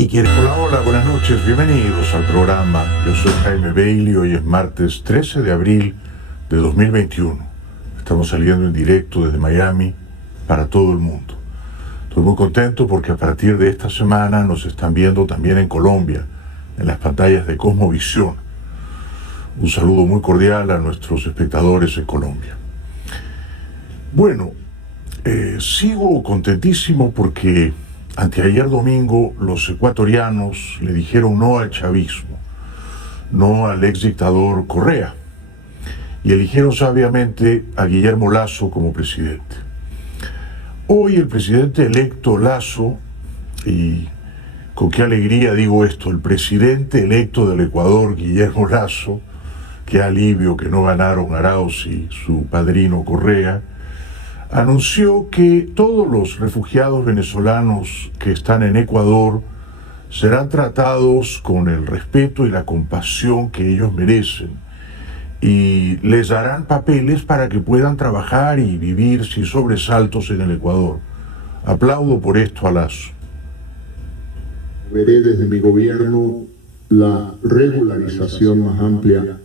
Hola, hola, buenas noches, bienvenidos al programa. Yo soy Jaime Bailey, hoy es martes 13 de abril de 2021. Estamos saliendo en directo desde Miami para todo el mundo. Estoy muy contento porque a partir de esta semana nos están viendo también en Colombia, en las pantallas de Cosmovisión. Un saludo muy cordial a nuestros espectadores en Colombia. Bueno, sigo contentísimo porque anteayer domingo los ecuatorianos le dijeron no al chavismo, no al ex dictador Correa, y eligieron sabiamente a Guillermo Lasso como presidente. Hoy el presidente electo Lasso, y con qué alegría digo esto, el presidente electo del Ecuador, Guillermo Lasso, qué alivio que no ganaron Arauz y su padrino Correa, anunció que todos los refugiados venezolanos que están en Ecuador serán tratados con el respeto y la compasión que ellos merecen y les darán papeles para que puedan trabajar y vivir sin sobresaltos en el Ecuador. Aplaudo por esto a Lasso. Veré desde mi gobierno la regularización más amplia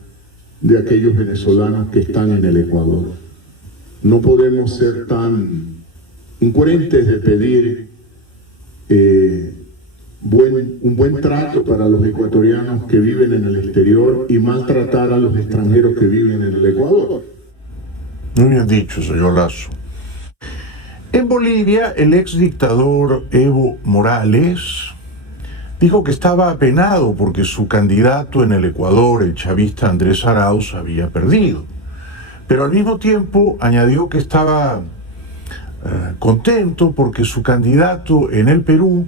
de aquellos venezolanos que están en el Ecuador. No podemos ser tan incoherentes de pedir un buen trato para los ecuatorianos que viven en el exterior y maltratar a los extranjeros que viven en el Ecuador. Muy bien dicho, señor Lasso. En Bolivia, el ex dictador Evo Morales dijo que estaba apenado porque su candidato en el Ecuador, el chavista Andrés Arauz, había perdido. Pero al mismo tiempo añadió que estaba contento porque su candidato en el Perú,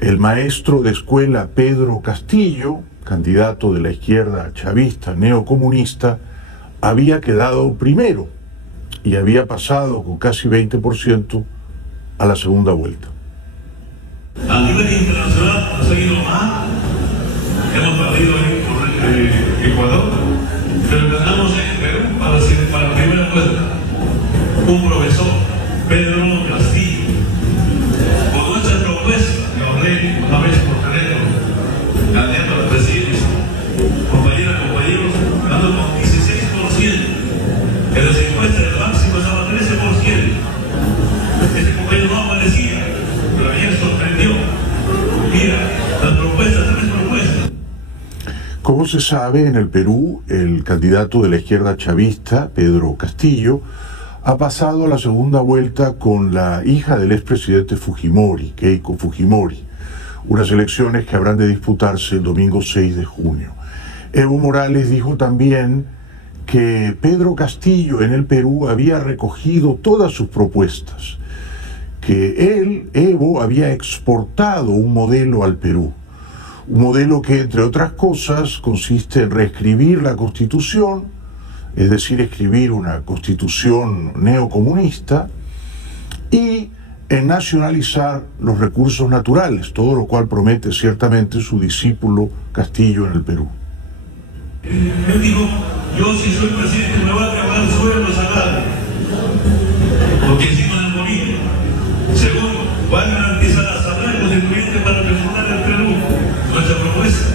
el maestro de escuela Pedro Castillo, candidato de la izquierda chavista neocomunista, había quedado primero y había pasado con casi 20% a la segunda vuelta. A nivel internacional ha seguido mal, hemos perdido en Ecuador, pero ganamos en Perú para la primera vuelta. Un profesor, Pedro Castillo, con nuestra propuesta, que hablé una vez por teléfono, candidato a la presidencia, compañeros, dando con 16%, en las encuestas del máximo estaba 13%. Ese compañero no aparecía, pero ayer sorprendió. Mira, las propuestas, 3 propuestas. Como se sabe, en el Perú, el candidato de la izquierda chavista, Pedro Castillo, ha pasado a la segunda vuelta con la hija del expresidente Fujimori, Keiko Fujimori, unas elecciones que habrán de disputarse el domingo 6 de junio. Evo Morales dijo también que Pedro Castillo en el Perú había recogido todas sus propuestas, que él, Evo, había exportado un modelo al Perú. Un modelo que, entre otras cosas, consiste en reescribir la Constitución, es decir, escribir una Constitución neocomunista, y en nacionalizar los recursos naturales, todo lo cual promete ciertamente su discípulo Castillo en el Perú. Él dijo, yo si soy presidente me voy a acabar el suelo sagrado, porque hicimos en Bolivia. Segundo, voy a garantizar la asamblea constituyente para personal del Perú, nuestra propuesta.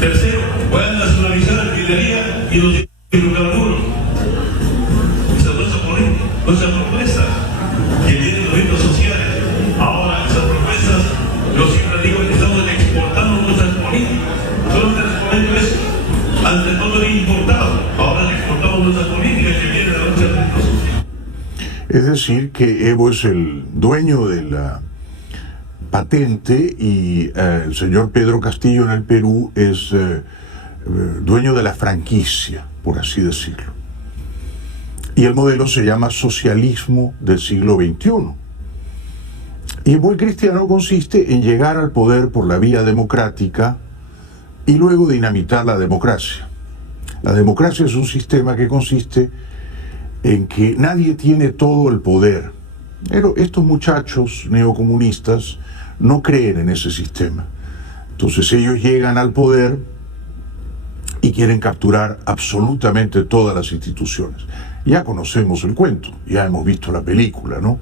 Tercero, voy a nacionalizar la minería y los hidrocarburos. Esa es nuestra política, nuestra propuesta, que tiene los retos sociales. Ahora, esas propuestas, yo siempre digo que estamos exportando nuestras políticas. Solamente les comento eso. Antes todo era importado, ahora exportamos nuestras políticas que vienen de la lucha de retos sociales. Es decir, que Evo es el dueño de la patente y el señor Pedro Castillo en el Perú es dueño de la franquicia, por así decirlo. Y el modelo se llama socialismo del siglo XXI. Y el buen cristiano consiste en llegar al poder por la vía democrática y luego dinamitar la democracia. La democracia es un sistema que consiste en que nadie tiene todo el poder. Pero estos muchachos neocomunistas no creen en ese sistema. Entonces ellos llegan al poder y quieren capturar absolutamente todas las instituciones. Ya conocemos el cuento, ya hemos visto la película, ¿no?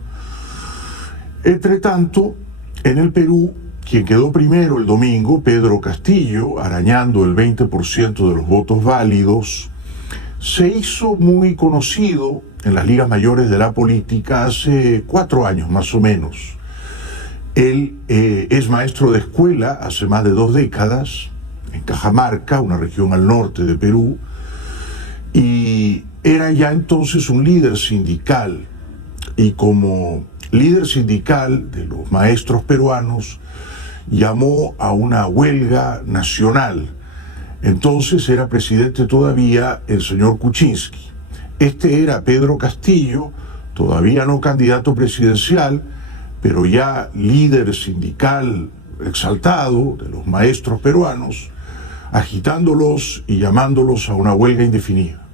Entre tanto, en el Perú, quien quedó primero el domingo, Pedro Castillo, arañando el 20% de los votos válidos, se hizo muy conocido en las ligas mayores de la política hace 4 años más o menos. Él es maestro de escuela hace más de 2 décadas en Cajamarca, una región al norte de Perú, y era ya entonces un líder sindical, y como líder sindical de los maestros peruanos llamó a una huelga nacional. Entonces era presidente todavía el señor Kuczynski. Este era Pedro Castillo, todavía no candidato presidencial, pero ya líder sindical exaltado de los maestros peruanos, agitándolos y llamándolos a una huelga indefinida.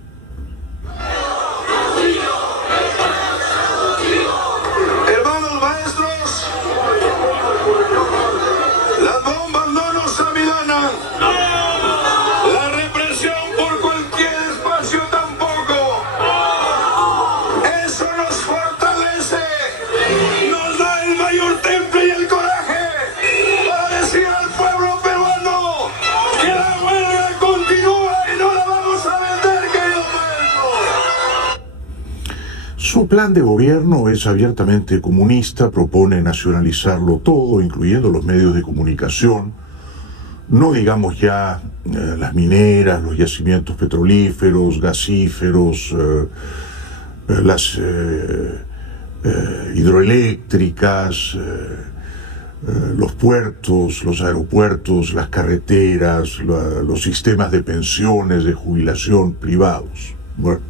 Hermanos maestros, las bombas no nos amilanan, la represión por cualquier espacio tampoco. Eso nos fortalece, nos da el mayor temple y el coraje para decir al pueblo peruano que la huelga continúa y no la vamos a vender, querido pueblo. Su plan de gobierno es abiertamente comunista, propone nacionalizarlo todo, incluyendo los medios de comunicación, no digamos ya las mineras, los yacimientos petrolíferos, gasíferos, las hidroeléctricas, los puertos, los aeropuertos, las carreteras, los sistemas de pensiones, de jubilación privados. Bueno,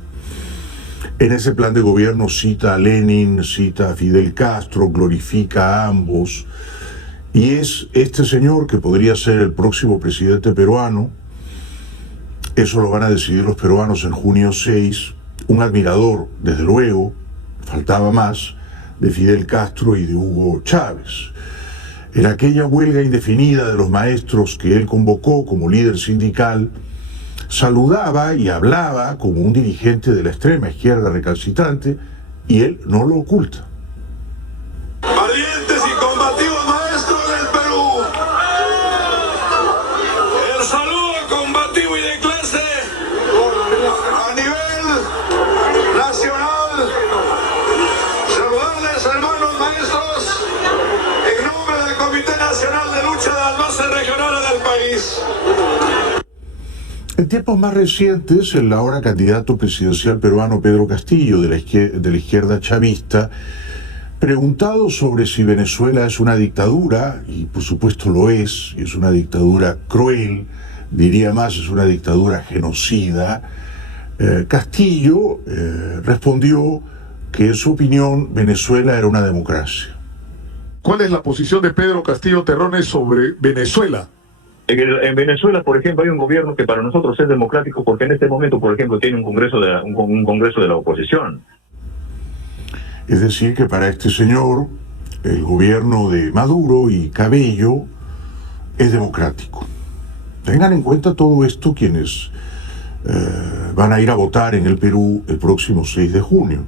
en ese plan de gobierno cita a Lenin, cita a Fidel Castro, glorifica a ambos, y es este señor que podría ser el próximo presidente peruano. Eso lo van a decidir los peruanos en junio 6, un admirador, desde luego, faltaba más, de Fidel Castro y de Hugo Chávez. En aquella huelga indefinida de los maestros que él convocó como líder sindical, saludaba y hablaba como un dirigente de la extrema izquierda recalcitrante, y él no lo oculta. Valientes y combativos maestros del Perú, el saludo combativo y de clase a nivel nacional. Saludarles, hermanos maestros, en nombre del Comité Nacional de Lucha de las Bases Regionales del país. En tiempos más recientes, el ahora candidato presidencial peruano Pedro Castillo, de la izquierda chavista, preguntado sobre si Venezuela es una dictadura, y por supuesto lo es una dictadura cruel, diría más, es una dictadura genocida, Castillo respondió que en su opinión Venezuela era una democracia. ¿Cuál es la posición de Pedro Castillo Terrones sobre Venezuela? En Venezuela, por ejemplo, hay un gobierno que para nosotros es democrático porque en este momento, por ejemplo, tiene un congreso de la oposición. Es decir, que para este señor, el gobierno de Maduro y Cabello es democrático. Tengan en cuenta todo esto quienes van a ir a votar en el Perú el próximo 6 de junio.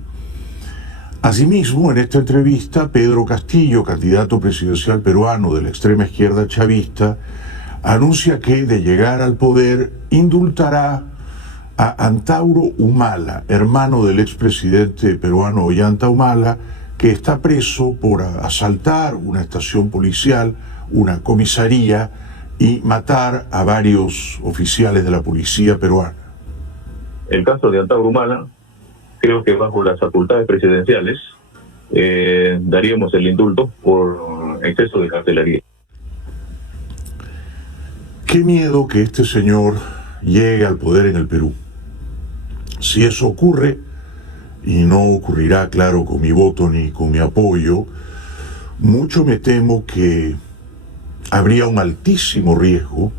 Asimismo, en esta entrevista, Pedro Castillo, candidato presidencial peruano de la extrema izquierda chavista, anuncia que, de llegar al poder, indultará a Antauro Humala, hermano del expresidente peruano Ollanta Humala, que está preso por asaltar una estación policial, una comisaría, y matar a varios oficiales de la policía peruana. El caso de Antauro Humala, creo que bajo las facultades presidenciales daríamos el indulto por exceso de carcelería. Qué miedo que este señor llegue al poder en el Perú. Si eso ocurre, y no ocurrirá, claro, con mi voto ni con mi apoyo, mucho me temo que habría un altísimo riesgo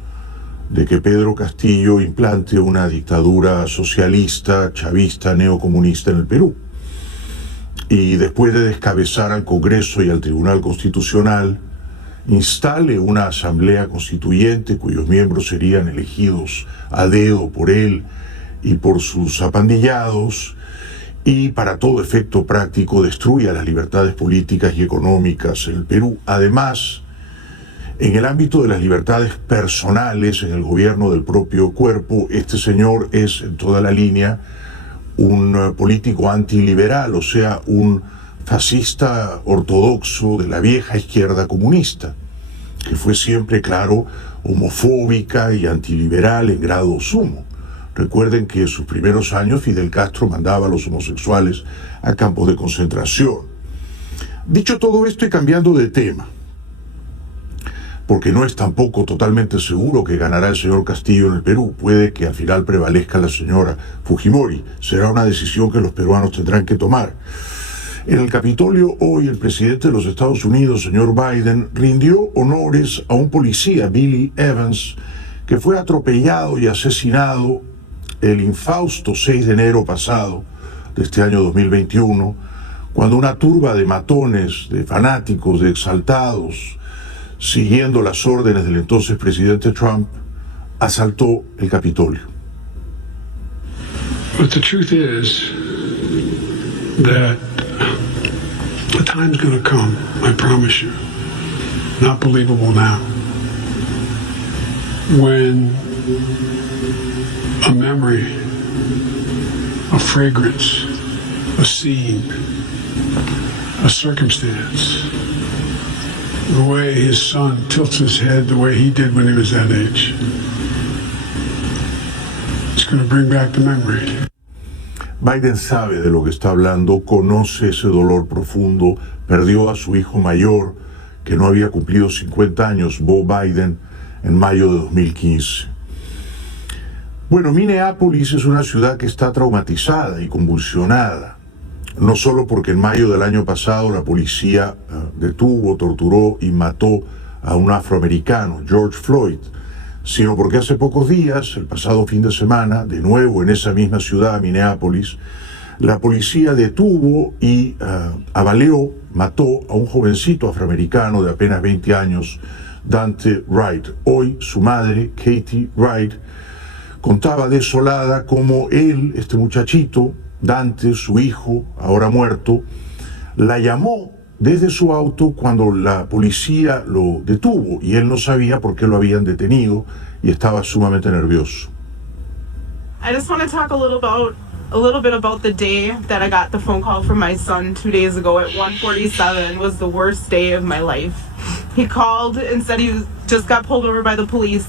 de que Pedro Castillo implante una dictadura socialista, chavista, neocomunista en el Perú. Y después de descabezar al Congreso y al Tribunal Constitucional, instale una asamblea constituyente cuyos miembros serían elegidos a dedo por él y por sus apandillados, y para todo efecto práctico destruya las libertades políticas y económicas en el Perú. Además, En el ámbito de las libertades personales, en el gobierno del propio cuerpo, este señor es en toda la línea un político antiliberal, o sea, un fascista ortodoxo de la vieja izquierda comunista, que fue siempre, claro, homofóbica y antiliberal en grado sumo. Recuerden que en sus primeros años Fidel Castro mandaba a los homosexuales a campos de concentración. Dicho todo esto y cambiando de tema, porque no es tampoco totalmente seguro que ganará el señor Castillo en el Perú. Puede que al final prevalezca la señora Fujimori. Será una decisión que los peruanos tendrán que tomar. En el Capitolio hoy el presidente de los Estados Unidos, señor Biden, rindió honores a un policía, Billy Evans, que fue atropellado y asesinado el infausto 6 de enero pasado de este año 2021, cuando una turba de matones, de fanáticos, de exaltados, siguiendo las órdenes del entonces presidente Trump, asaltó el Capitolio. But the truth is that the time's going to come, I promise you, not believable now, when a memory, a fragrance, a scene, a circumstance, the way his son tilts his head the way he did when he was that age. It's going to bring back the memory. Biden sabe de lo que está hablando, conoce ese dolor profundo, perdió a su hijo mayor, que no había cumplido 50 años, Beau Biden, en mayo de 2015. Bueno, Minneapolis es una ciudad que está traumatizada y convulsionada. No solo porque en mayo del año pasado la policía detuvo, torturó y mató a un afroamericano, George Floyd, sino porque hace pocos días, el pasado fin de semana, de nuevo en esa misma ciudad, Minneapolis, la policía detuvo y avaleó, mató a un jovencito afroamericano de apenas 20 años, Daunte Wright. Hoy su madre, Katie Wright, contaba desolada cómo él, este muchachito, Daunte, su hijo, ahora muerto, la llamó desde su auto cuando la policía lo detuvo y él no sabía por qué lo habían detenido y estaba sumamente nervioso. I just want to talk a little bit about the day that I got the phone call from my son 2 days ago at 1:47 was the worst day of my life. He called and said he just got pulled over by the police.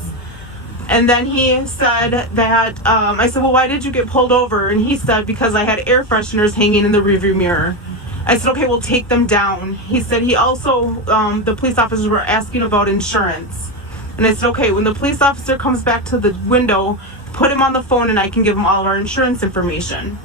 And then he said that, I said, well, why did you get pulled over? And he said, because I had air fresheners hanging in the rearview mirror. I said, okay, we'll take them down. He said he also, the police officers were asking about insurance. And I said, okay, when the police officer comes back to the window, put him on the phone and I can give him all of our insurance information.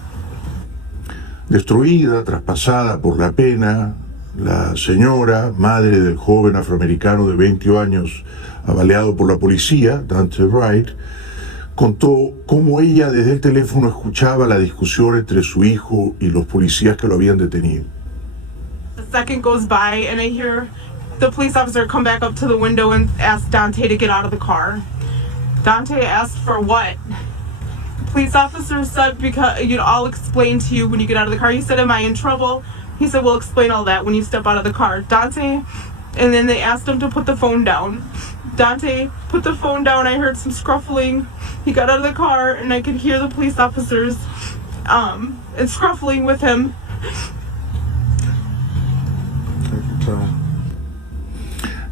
Destruida, traspasada por la pena, la señora, madre del joven afroamericano de 20 años, avaleado por la policía, Daunte Wright, contó cómo ella desde el teléfono escuchaba la discusión entre su hijo y los policías que lo habían detenido. A second goes by and I hear the police officer come back up to the window and ask Daunte to get out of the car. Daunte asked for what? The police officer said, because, I'll explain to you when you get out of the car. He said, am I in trouble? He said, we'll explain all that when you step out of the car. Daunte, and then they asked him to put the phone down. Daunte put the phone down. I heard some scruffling. He got out of the car and I could hear the police officers and scruffling with him.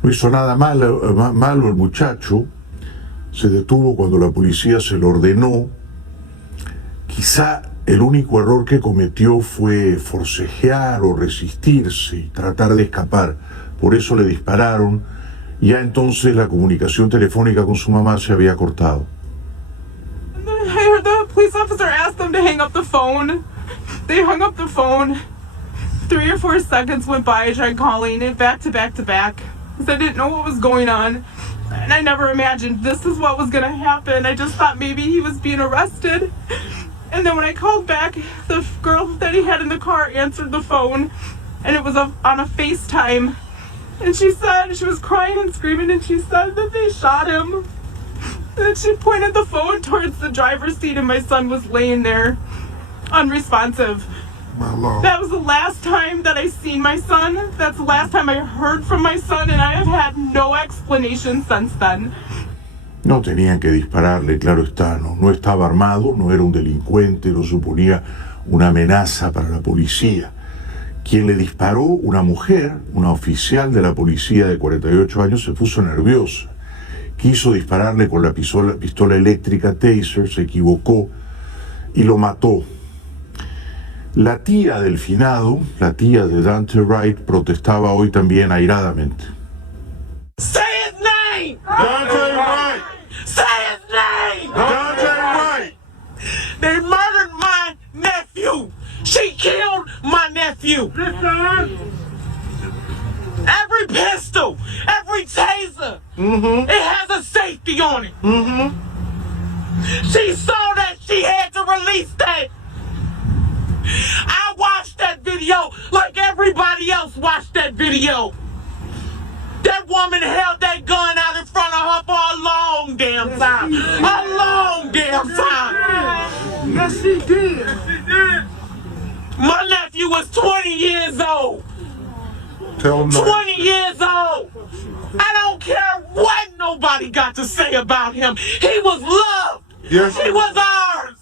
No hizo nada malo el muchacho. Se detuvo cuando la policía se lo ordenó. Quizá el único error que cometió fue forcejear o resistirse y tratar de escapar. Por eso le dispararon. Ya entonces la comunicación telefónica con su mamá se había cortado. I heard the police officer ask them to hang up the phone. They hung up the phone. 3 or 4 seconds went by. I tried calling it back to back to back because I didn't know what was going on. And I never imagined this is what was going to happen. I just thought maybe he was being arrested. And then when I called back, the girl that he had in the car answered the phone. And it was on a FaceTime. And she said, she was crying and screaming, and she said that they shot him. And she pointed the phone towards the driver's seat, and my son was laying there, unresponsive. My Lord. That was the last time that I seen my son. That's the last time I heard from my son, and I have had no explanation since then. No tenían que dispararle, claro está, no estaba armado, no era un delincuente, no suponía una amenaza para la policía. Quien le disparó, una mujer, una oficial de la policía de 48 años, se puso nerviosa. Quiso dispararle con la pistola eléctrica Taser, se equivocó y lo mató. La tía del finado, la tía de Daunte Wright, protestaba hoy también airadamente. Say his name! Daunte Wright! Say his name! Daunte Wright! They murdered my nephew! She killed my nephew! Every pistol, every taser, it has a safety on it. She saw that she had to release that. I watched that video like everybody else watched that video. That woman held that gun out in front of her for a long damn time. A long damn time. Yes, she did. Yes, she did. My nephew was 20 years old. Tell him no. 20 years old. I don't care what nobody got to say about him. He was loved. Yes. He was ours.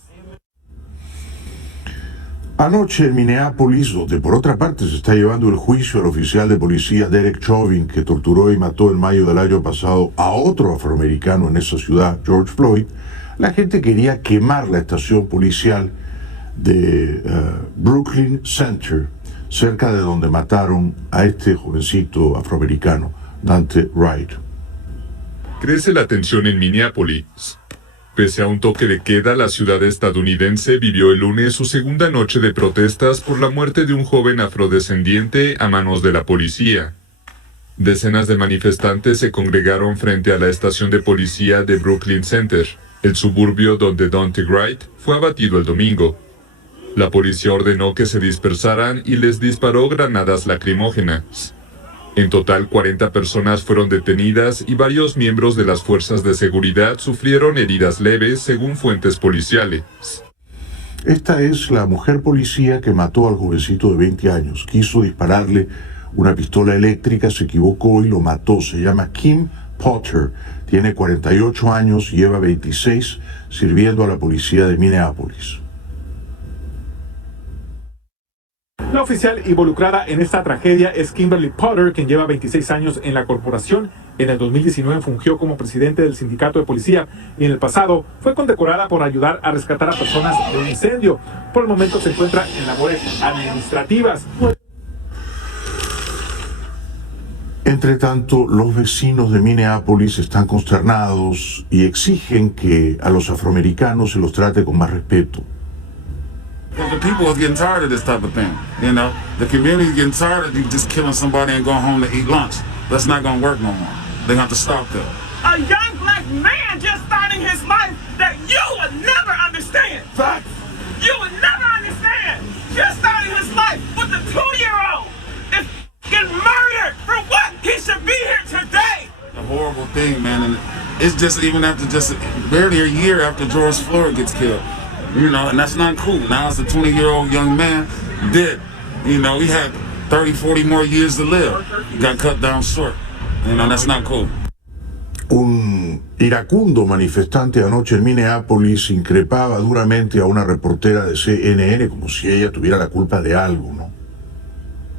Anoche en Minneapolis, donde por otra parte se está llevando el juicio al oficial de policía Derek Chauvin, que torturó y mató en mayo del año pasado a otro afroamericano en esa ciudad, George Floyd, la gente quería quemar la estación policial de Brooklyn Center, cerca de donde mataron a este jovencito afroamericano, Daunte Wright. Crece la tensión en Minneapolis. Pese a un toque de queda, la ciudad estadounidense vivió el lunes su segunda noche de protestas por la muerte de un joven afrodescendiente a manos de la policía. Decenas de manifestantes se congregaron frente a la estación de policía de Brooklyn Center, el suburbio donde Daunte Wright fue abatido el domingo. La policía ordenó que se dispersaran y les disparó granadas lacrimógenas. En total, 40 personas fueron detenidas y varios miembros de las fuerzas de seguridad sufrieron heridas leves, según fuentes policiales. Esta es la mujer policía que mató al jovencito de 20 años. Quiso dispararle una pistola eléctrica, se equivocó y lo mató. Se llama Kim Potter. Tiene 48 años y lleva 26 sirviendo a la policía de Minneapolis. La oficial involucrada en esta tragedia es Kimberly Potter, quien lleva 26 años en la corporación. En el 2019 fungió como presidente del sindicato de policía y en el pasado fue condecorada por ayudar a rescatar a personas de un incendio. Por el momento se encuentra en labores administrativas. Entre tanto, los vecinos de Minneapolis están consternados y exigen que a los afroamericanos se los trate con más respeto. The people are getting tired of this type of thing, you know. The community is getting tired of you just killing somebody and going home to eat lunch. That's not going to work no more. They're going to have to stop that. A young black man just starting his life that you would never understand. Facts. You would never understand. Just starting his life with a 2-year-old is getting murdered for what? He should be here today. A horrible thing, man. And it's just even after just barely a year after George Floyd gets killed. You know, and that's not cool. Now it's a 20-year-old young man dead. You know, he had 30, 40 more years to live. He got cut down short. You know, that's not cool. Un iracundo manifestante anoche en Minneapolis increpaba duramente a una reportera de CNN como si ella tuviera la culpa de algo, ¿no?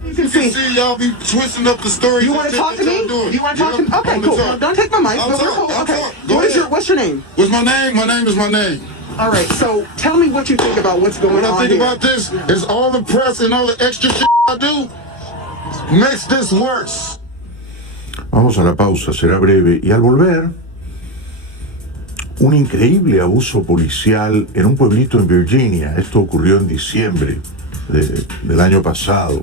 You can see y'all be twisting up the story. You want to talk to me? You want to talk to me? Okay, cool. Well, don't take my mic. But we're cool. Okay. What's your name? What's my name? My name is my name. All right. So tell me what you think about what's going on. What I think here. about this is all the press and all the extra shit I do makes this worse. Vamos a la pausa, será breve. Y al volver, un increíble abuso policial en un pueblito en Virginia. Esto ocurrió en diciembre del año pasado.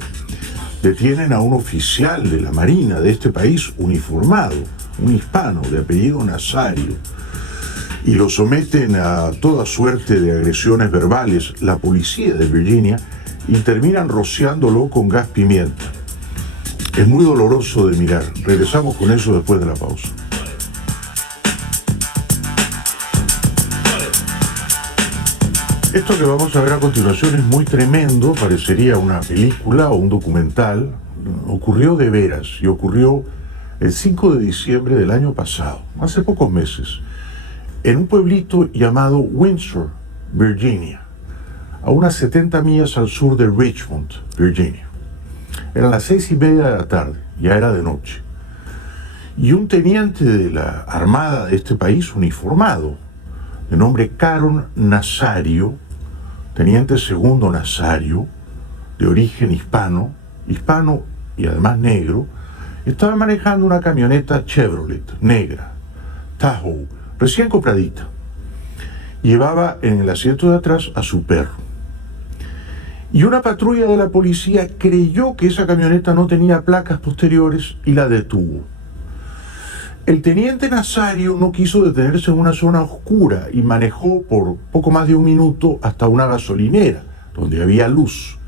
Detienen a un oficial de la Marina de este país uniformado, un hispano de apellido Nazario, y lo someten a toda suerte de agresiones verbales. La policía de Virginia y terminan rociándolo con gas pimienta. Es muy doloroso de mirar. Regresamos con eso después de la pausa. Esto que vamos a ver a continuación es muy tremendo, parecería una película o un documental. Ocurrió de veras y ocurrió el 5 de diciembre del año pasado, hace pocos meses, en un pueblito llamado Windsor, Virginia, a unas 70 millas al sur de Richmond, Virginia. Eran las 6:30 de la tarde, ya era de noche. Y un teniente de la armada de este país, uniformado, de nombre Caron Nazario, teniente segundo Nazario, de origen hispano y además negro, estaba manejando una camioneta Chevrolet negra, Tahoe, recién compradita. Llevaba en el asiento de atrás a su perro. Y una patrulla de la policía creyó que esa camioneta no tenía placas posteriores y la detuvo. El teniente Nazario no quiso detenerse en una zona oscura y manejó por poco más de un minuto hasta una gasolinera, donde había luz.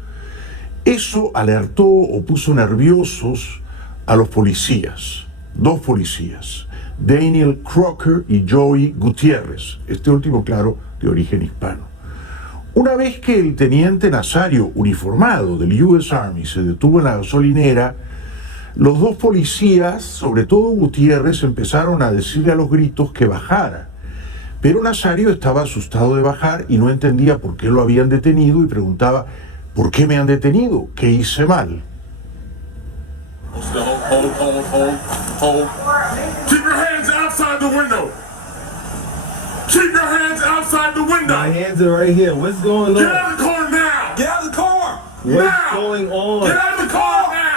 Eso alertó o puso nerviosos a los policías, dos policías, Daniel Crocker y Joey Gutiérrez, este último, claro, de origen hispano. Una vez que el teniente Nazario, uniformado del US Army, se detuvo en la gasolinera, los dos policías, sobre todo Gutiérrez, empezaron a decirle a los gritos que bajara. Pero Nazario estaba asustado de bajar y no entendía por qué lo habían detenido y preguntaba, ¿por qué me han detenido? ¿Qué hice mal? Hold. Keep your hands outside the window. Keep your hands outside the window. My hands are right here. What's going on? Get out of the car now. Get out of the car. What's now. going on? Get out of the car now.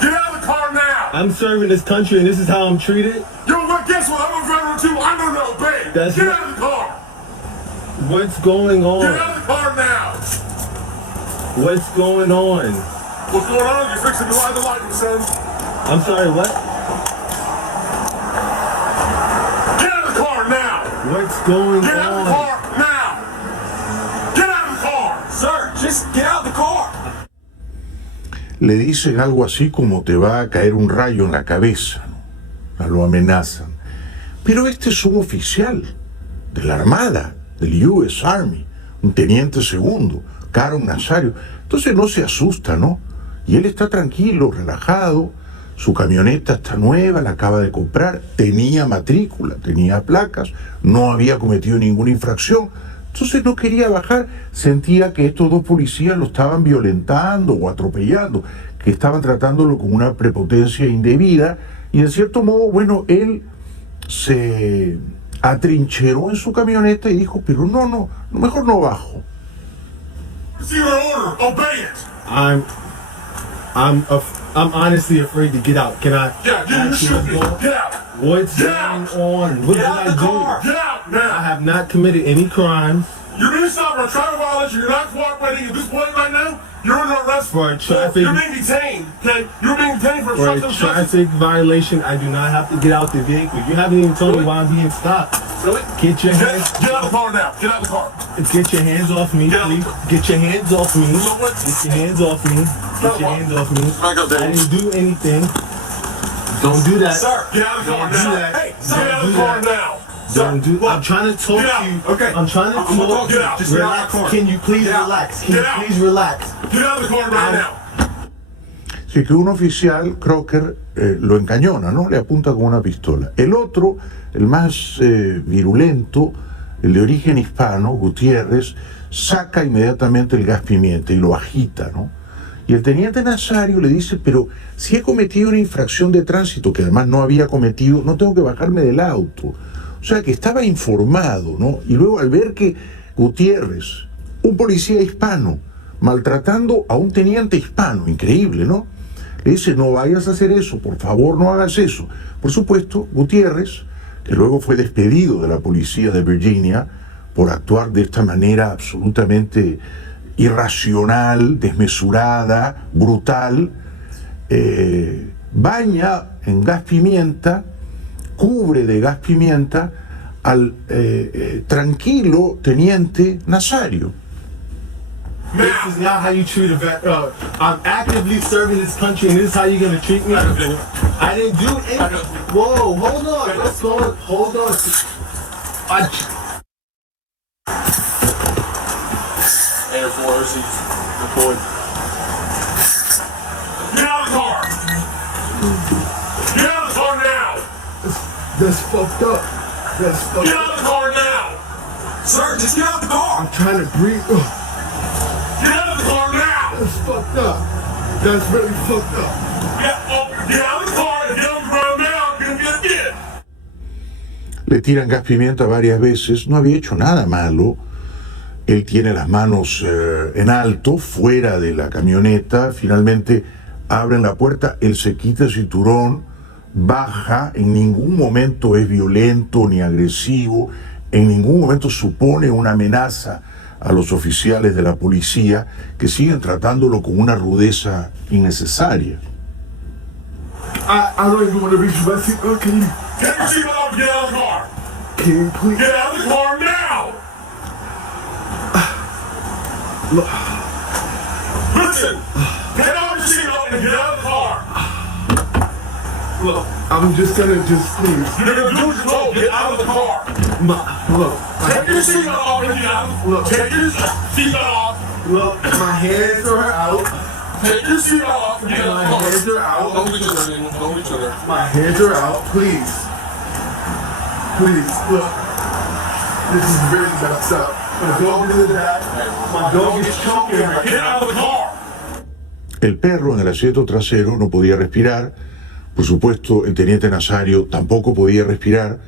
Get out of the car now. I'm serving this country and this is how I'm treated? Yo, well, guess what? I'm a veteran too. I don't know, babe. Get out of the car. What's going on? Get out of the car now. What's going on? What's going on? You're fixing to light the light, son. I'm sorry, what? Get out of the car now. What's going on? Get out of the car now. Get out of the car. Sir, just get out of the car. Le dicen algo así como te va a caer un rayo en la cabeza, ¿no? Lo amenazan. Pero este es un oficial de la Armada, del US Army, un teniente segundo, Caron Nazario. Entonces no se asusta, ¿no? Y él está tranquilo, relajado, su camioneta está nueva, la acaba de comprar, tenía matrícula, tenía placas, no había cometido ninguna infracción. Entonces no quería bajar, sentía que estos dos policías lo estaban violentando o atropellando, que estaban tratándolo con una prepotencia indebida, y en cierto modo, bueno, él se atrincheró en su camioneta y dijo, pero no, mejor no bajo. I'm honestly afraid to get out. Can I? Yeah, you should be. Get out. What's going on? What did I do? Get out now. I have not committed any crimes. You're being stopped for traffic violation. You're not cooperating at this point right now. You're under arrest for a traffic. You're being detained. Okay, you're being detained for a traffic violation. I do not have to get out the vehicle. You haven't even told me why I'm being stopped. Really? Get out of the car now. Get out of the car. Get your hands off me, please. Get your hands off me. Get your hands off me. Get your hands off me. I didn't do anything. Don't do that. Sir, get out of the car now. Hey, get out of the car now. Don't do. I'm trying to talk to you. Okay. I'm trying to talk. Get out. Just relax. Can you please relax? Can you please relax? Get out of the car right now. Así que un oficial, Crocker, lo encañona, ¿no? Le apunta con una pistola. El otro, el más virulento, el de origen hispano, Gutiérrez, saca inmediatamente el gas pimienta y lo agita, ¿no? Y el teniente Nazario le dice, pero si he cometido una infracción de tránsito que además no había cometido, no tengo que bajarme del auto. O sea, que estaba informado, ¿no? Y luego al ver que Gutiérrez, un policía hispano, maltratando a un teniente hispano, increíble, ¿no? Le dice, no vayas a hacer eso, por favor no hagas eso. Por supuesto, Gutiérrez, que luego fue despedido de la policía de Virginia por actuar de esta manera absolutamente irracional, desmesurada, brutal, baña en gas pimienta, cubre de gas pimienta al tranquilo teniente Nazario. This is not how you treat a vet. I'm actively serving this country, and this is how you're gonna treat me. I didn't do anything. Whoa, hold on. What's going on? Hold on. Air Force, he's deployed. Get out of the car! Get out of the car now! That's fucked up. That's fucked Get out up. of the car now! Sir, just get out of the car! I'm trying to breathe. Ugh. Get out of the car now! That's fucked up. That's really fucked up. Get out of the car and get on the ground now! Get. Le tiran gas pimienta varias veces, no había hecho nada malo. Él tiene las manos en alto, fuera de la camioneta. Finalmente abren la puerta, él se quita el cinturón, baja, en ningún momento es violento ni agresivo, en ningún momento supone una amenaza a los oficiales de la policía, que siguen tratándolo con una rudeza innecesaria. I don't even want to reach my seat. Oh, can you? Get your seatbelt off and get out of the car! Can you please? Get out of the car now! Look. Listen! Get out of your seatbelt and get out of the car! Look, I'm just gonna please. You're gonna do what you're told. Get out of the car! Look. Take your seatbelt off and get out. Look. Take your seatbelt off. Look, my hands are out. Take your seatbelt off and get out My of the car. hands are out. Don't reach other. Don't reach other. My hands are out. Please. Please, look. This is really messed up. My dog is in the back. My dog is choking right Get now. out of the car! El perro en el asiento trasero no podía respirar. Por supuesto, el teniente Nazario tampoco podía respirar.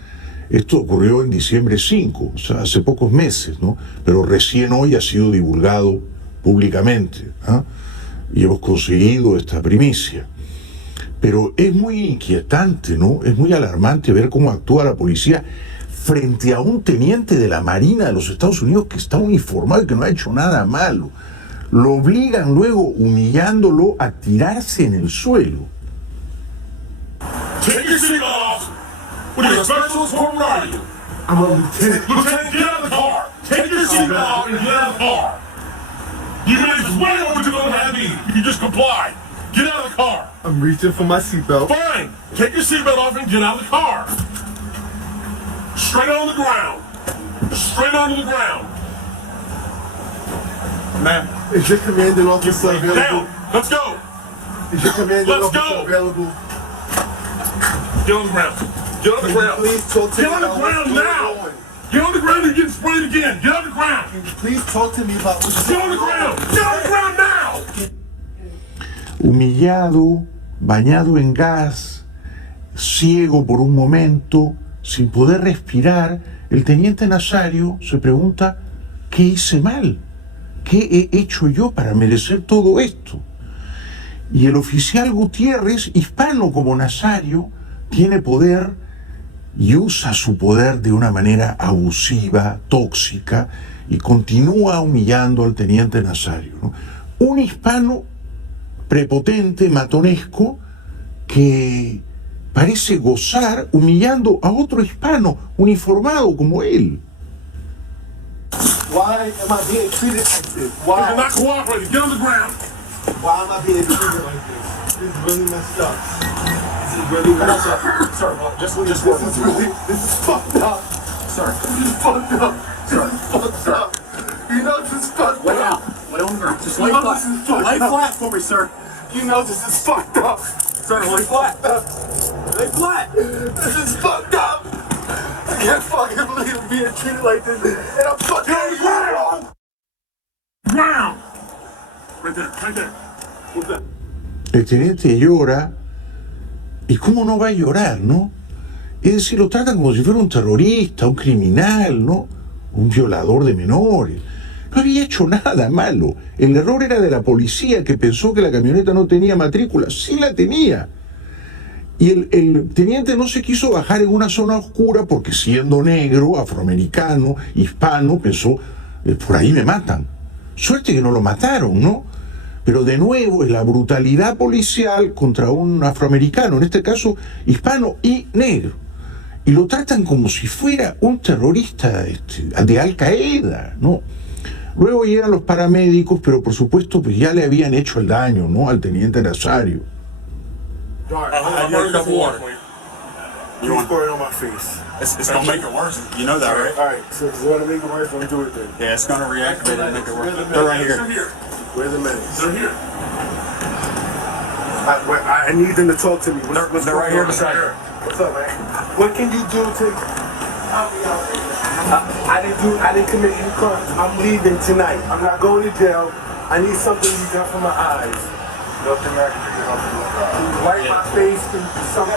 Esto ocurrió en diciembre 5, o sea, hace pocos meses, ¿no? Pero recién hoy ha sido divulgado públicamente, ¿ah? Y hemos conseguido esta primicia. Pero es muy inquietante, ¿no? Es muy alarmante ver cómo actúa la policía frente a un teniente de la Marina de los Estados Unidos que está uniformado y que no ha hecho nada malo. Lo obligan luego, humillándolo, a tirarse en el suelo. Take your seatbelt off! What are you, a specialist or what are you? I'm a lieutenant. Lieutenant, get out of the car! Take your seatbelt off and get out of the car! You made this way over to don't have me. You just comply. Get out of the car! I'm reaching for my seatbelt. Fine! Take your seatbelt off and get out of the car! Straight on the ground! Straight onto the ground! Ma'am, is your commanding officer available? Down! Let's go! Is your commanding Let's officer go. available? Get on the ground! Get on the ground! Please talk to Get me on the about ground what's now! going on. Get on the ground and get sprayed again! Get on the ground! Can you please talk to me about what's Get on the ground! Get on the ground now! Humillado, bañado en gas, ciego por un momento, sin poder respirar, el teniente Nazario se pregunta: ¿qué hice mal? ¿Qué he hecho yo para merecer todo esto? Y el oficial Gutiérrez, hispano como Nazario, tiene poder y usa su poder de una manera abusiva, tóxica, y continúa humillando al teniente Nazario, ¿no? Un hispano prepotente, matonesco, que parece gozar humillando a otro hispano uniformado como él. Why am I being treated like this? You're Why? not cooperating! Get on the ground! Why am I being treated like this? This is really messed up. This is really messed up. Sir, just This is fucked up. Sir, This is fucked up. This is fucked up. You know this is fucked lay up. out. Lay on the ground. Just You lay know flat. this is fucked Lay up. flat for me, sir. You know this is fucked up. Sir, lay flat. Lay flat. This is fucked up. I can't fucking believe I'm being treated like this. And I'm fucking on the ground. Ground! Right there, right there. What's that? El teniente llora, y cómo no va a llorar, ¿no? Es decir, lo tratan como si fuera un terrorista, un criminal, ¿no? Un violador de menores. No había hecho nada malo. El error era de la policía, que pensó que la camioneta no tenía matrícula. Sí la tenía. Y el teniente no se quiso bajar en una zona oscura porque, siendo negro, afroamericano, hispano, pensó: por ahí me matan. Suerte que no lo mataron, ¿no? Pero de nuevo es la brutalidad policial contra un afroamericano, en este caso hispano y negro. Y lo tratan como si fuera un terrorista de Al Qaeda, ¿no? Luego llegan los paramédicos, pero por supuesto pues ya le habían hecho el daño, ¿no?, al teniente Nazario. You want pour it on my face. It's gonna make it worse. You know that, right? All right. So if you want to make it worse, don't do it then. Yeah, it's gonna reactivate and make it worse. They're right here. Where's the medics? They're here. I need them to talk to me. They're right here beside you. What's up, man? What can you do to? I didn't commit any crimes. I'm leaving tonight. I'm not going to jail. I need something to be done for my eyes. Nothing I can do. Wipe my face and something.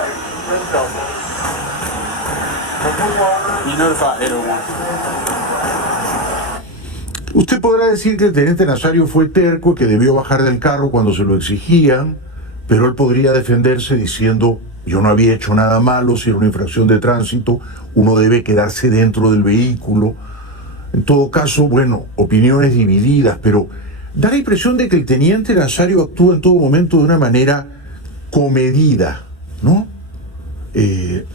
You notify 801. Usted podrá decir que el teniente Nazario fue terco y que debió bajar del carro cuando se lo exigían, pero él podría defenderse diciendo: yo no había hecho nada malo, si era una infracción de tránsito, uno debe quedarse dentro del vehículo. En todo caso, bueno, opiniones divididas, pero da la impresión de que el teniente Nazario actúa en todo momento de una manera comedida, ¿no?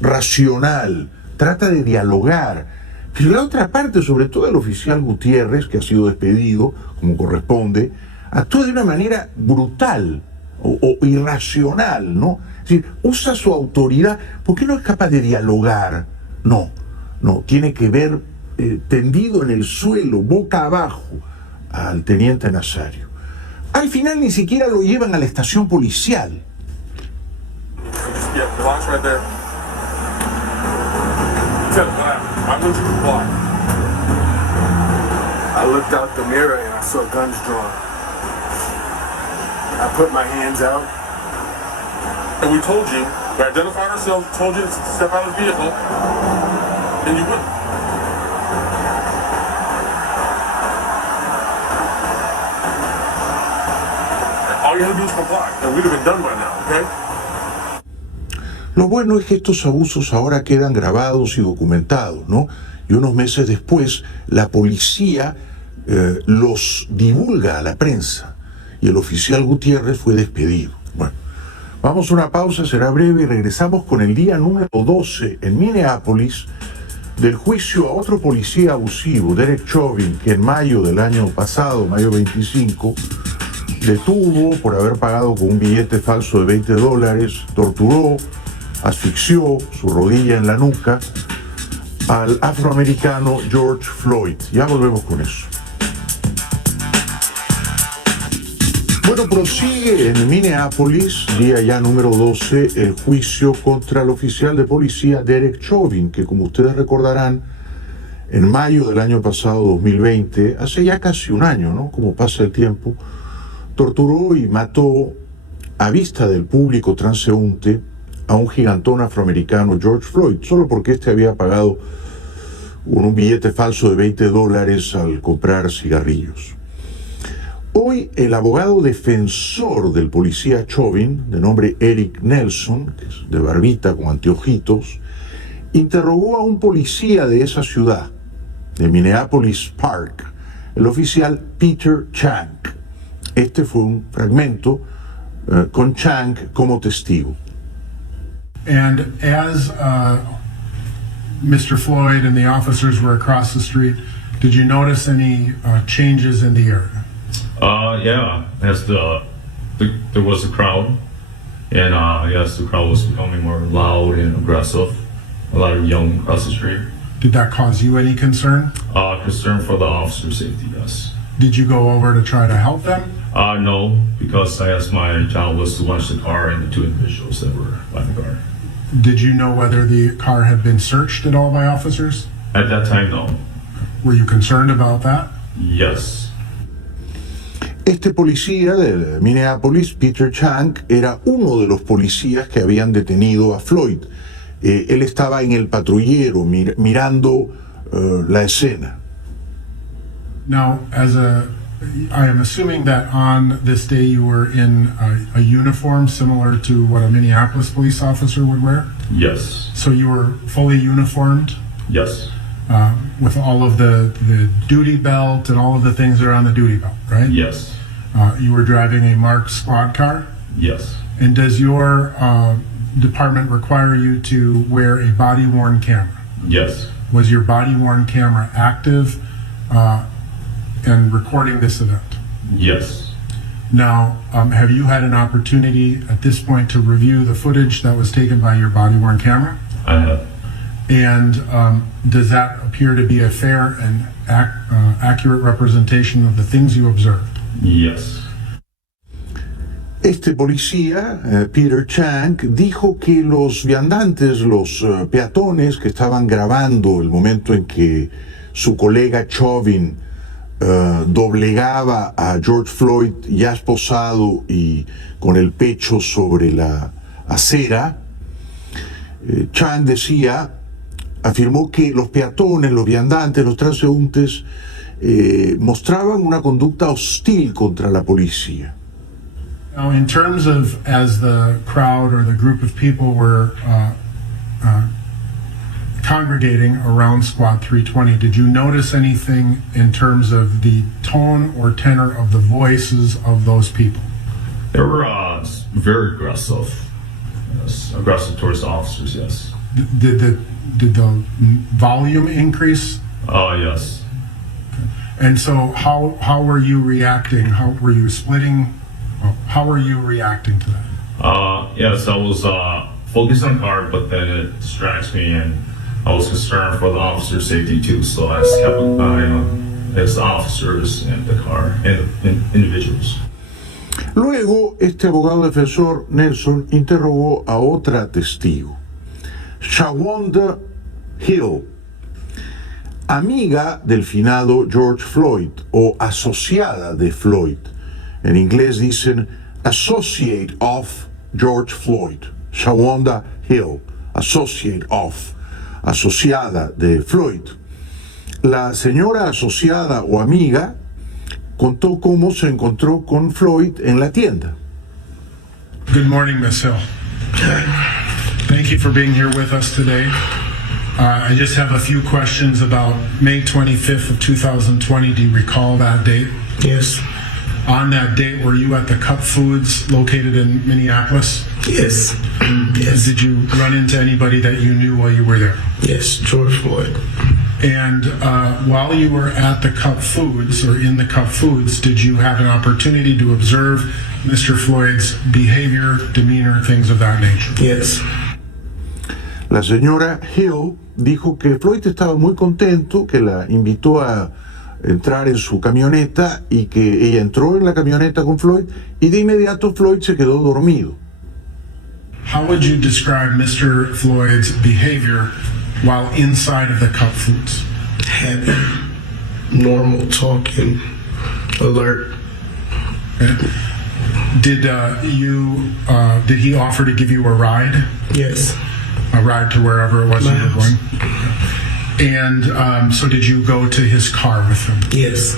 Racional, trata de dialogar. Pero la otra parte, sobre todo el oficial Gutiérrez, que ha sido despedido, como corresponde, actúa de una manera brutal o irracional, ¿no? Es decir, usa su autoridad. ¿Por qué no es capaz de dialogar? No, tiene que ver tendido en el suelo, boca abajo, al teniente Nazario. Al final ni siquiera lo llevan a la estación policial. Yeah, watch right there. I went to the block. I looked out the mirror and I saw guns drawn. I put my hands out. And we told you, we identified ourselves, told you to step out of the vehicle, and you wouldn't. All you had to do was comply, and we'd have been done by now, okay? Lo bueno es que estos abusos ahora quedan grabados y documentados, ¿no? Y unos meses después, la policía los divulga a la prensa y el oficial Gutiérrez fue despedido. Bueno, vamos a una pausa, será breve y regresamos con el día número 12 en Minneapolis del juicio a otro policía abusivo, Derek Chauvin, que en mayo del año pasado, mayo 25, detuvo por haber pagado con un billete falso de $20, torturó, asfixió su rodilla en la nuca al afroamericano George Floyd. Ya volvemos con eso. Bueno, prosigue en Minneapolis, día ya número 12, el juicio contra el oficial de policía Derek Chauvin, que como ustedes recordarán, en mayo del año pasado, 2020, hace ya casi un año, ¿no? Como pasa el tiempo, torturó y mató a vista del público transeúnte a un gigantón afroamericano, George Floyd, solo porque este había pagado un billete falso de $20 al comprar cigarrillos. Hoy el abogado defensor del policía Chauvin, de nombre Eric Nelson, que es de barbita con anteojitos, interrogó a un policía de esa ciudad, de Minneapolis Park, el oficial Peter Chang. Este fue un fragmento con Chang como testigo. And as Mr. Floyd and the officers were across the street, did you notice any changes in the area? Yeah, as there was a crowd, and yes, the crowd was becoming more loud and aggressive. A lot of yelling across the street. Did that cause you any concern? Concern for the officer safety, yes. Did you go over to try to help them? No, because I asked my job was to watch the car and the two individuals that were by the car. Did you know whether the car had been searched at all by officers? At that time, no. Were you concerned about that? Yes. Este policía de Minneapolis, Peter Chang, era uno de los policías que habían detenido a Floyd. Él estaba en el patrullero mirando la escena. Now, I am assuming that on this day you were in a uniform similar to what a Minneapolis police officer would wear? Yes. So you were fully uniformed? Yes. With all of the duty belt and all of the things that are on the duty belt, right? Yes. You were driving a marked squad car? Yes. And does your department require you to wear a body-worn camera? Yes. Was your body-worn camera active and recording this event? Yes. Now, have you had an opportunity at this point to review the footage that was taken by your body-worn camera? I have. And does that appear to be a fair and accurate representation of the things you observed? Yes. Este policía, Peter Chang, dijo que los viandantes, los peatones que estaban grabando el momento en que su colega Chauvin doblegaba a George Floyd ya esposado y con el pecho sobre la acera, Chang afirmó que los peatones, los viandantes, los transeúntes mostraban una conducta hostil contra la policía. Now, in terms of as the crowd or the group of people were congregating around Squad 320, did you notice anything in terms of the tone or tenor of the voices of those people? They were very aggressive. Yes, aggressive towards the officers, yes. Did the volume increase? Yes. And so how were you reacting? How were you splitting? How were you reacting to that? Yes, I was focused on the car, but then it distracts me, and I was concerned for the officer's safety too, so I just kept an eye on the officers and the car and individuals. Luego, este abogado defensor Nelson interrogó a otra testigo, Shawanda Hill, amiga del finado George Floyd o asociada de Floyd. En inglés dicen associate of George Floyd. Shawanda Hill, associate of, asociada de Floyd. La señora asociada o amiga contó cómo se encontró con Floyd en la tienda. Good morning, Ms. Hill. Thank you for being here with us today. I just have a few questions about May 25th of 2020. Do you recall that date? Yes. On that date, were you at the Cup Foods located in Minneapolis? Yes. Yes. Did you run into anybody that you knew while you were there? Yes, George Floyd. And while you were at the Cup Foods, or in the Cup Foods, did you have an opportunity to observe Mr. Floyd's behavior, demeanor, things of that nature? Yes. La señora Hill dijo que Floyd estaba muy contento, que la invitó a entrar en su camioneta y que ella entró en la camioneta con Floyd y de inmediato Floyd se quedó dormido. How would you describe Mr. Floyd's behavior while inside of the Cup Foods? Happy, normal, talking, alert. Okay. Did he offer to give you a ride? Yes. A ride to wherever it was you were going? And so did you go to his car with him? Yes.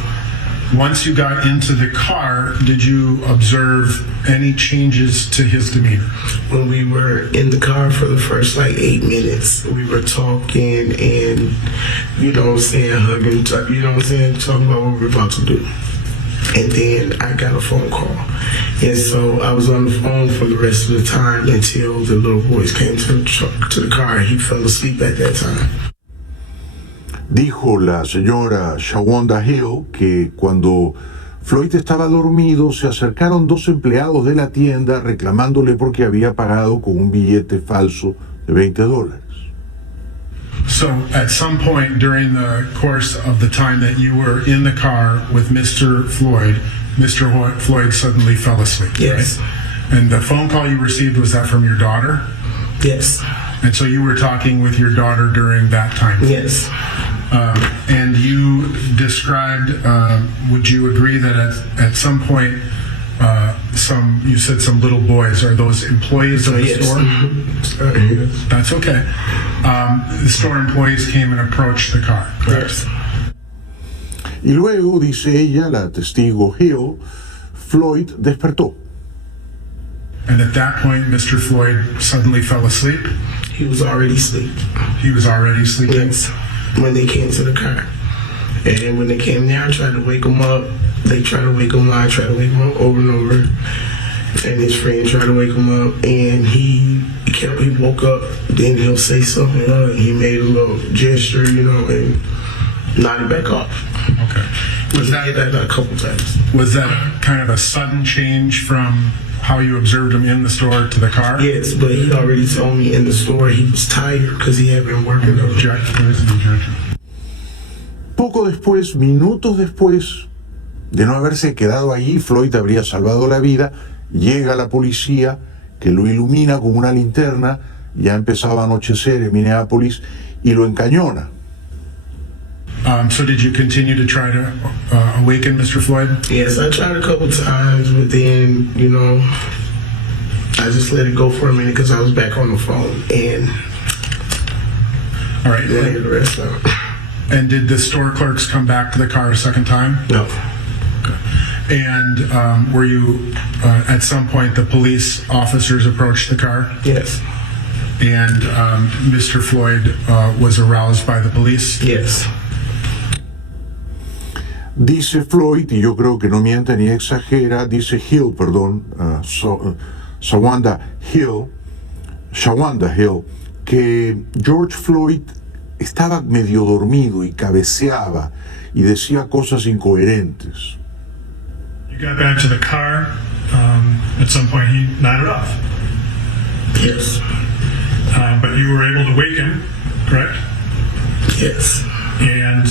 Once you got into the car, did you observe any changes to his demeanor? When we were in the car for the first 8 minutes, we were talking and, hugging, talking about what we were about to do. And then I got a phone call. And so I was on the phone for the rest of the time until the little boys came to the car, and he fell asleep at that time. Dijo la señora Shawanda Hill que cuando Floyd estaba dormido se acercaron 2 empleados de la tienda reclamándole porque había pagado con un billete falso de $20. So at some point during the course of the time that you were in the car with Mr. Floyd suddenly fell asleep. Yes. Right? And the phone call you received, was that from your daughter? Yes. And so you were talking with your daughter during that time? Yes. And you described, would you agree that at some point, you said some little boys, are those employees of the store? Yes. That's okay. The store employees came and approached the car, correct? Yes. Y luego, dice ella, la testigo Hill, Floyd despertó. And at that point, Mr. Floyd suddenly fell asleep? He was already asleep. He was already sleeping? Yes. When they came to the car. And when they came there, I tried to wake him up. They tried to wake him up. I tried to wake him up over and over. And his friend tried to wake him up. And he woke up. Then he'll say something. He made a little gesture, and nodded back off. Okay. Was that a couple times? Was that kind of a sudden change from how you observed him in the store to the car? Yes, but he already told me in the store he was tired because he had been working. Poco después, minutos después de no haberse quedado allí, Floyd habría salvado la vida. Llega la policía que lo ilumina con una linterna. Ya empezaba a anochecer en Minneapolis y lo encañona. So did you continue to try to awaken Mr. Floyd? Yes, I tried a couple times, but then, you know, I just let it go for a minute because I was back on the phone and all right. The rest of it. And did the store clerks come back to the car a second time? No. Okay. And were you, at some point, the police officers approached the car? Yes. And Mr. Floyd was aroused by the police? Yes. Dice Floyd, y yo creo que no miente ni exagera, dice Hill, perdón, Shawanda Hill, que George Floyd estaba medio dormido y cabeceaba y decía cosas incoherentes. You got back to the car. At some point he nodded off. Yes. But you were able to wake him, correct? Yes. And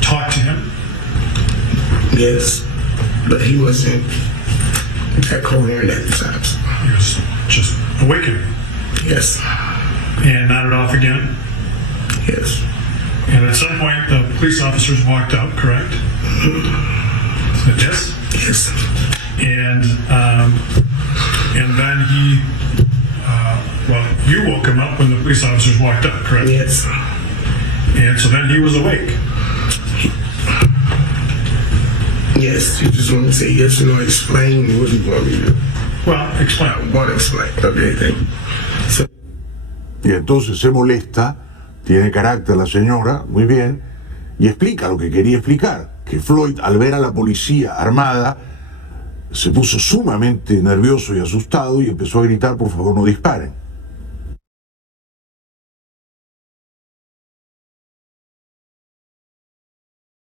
talk to him? Yes. But he wasn't that coherent at the time. He was just awakening? Yes. And nodded off again? Yes. And at some point the police officers walked up, correct? Yes? Yes. And then he, you woke him up when the police officers walked up, correct? Yes. And so then he was awake. Yes, you just want to say yes or no, explain what you want me to do. Well, explain. I want to explain. Okay, thank you. So, y entonces se molesta, tiene carácter la señora, muy bien, y explica lo que quería explicar, que Floyd, al ver a la policía armada, se puso sumamente nervioso y asustado y empezó a gritar: por favor no disparen.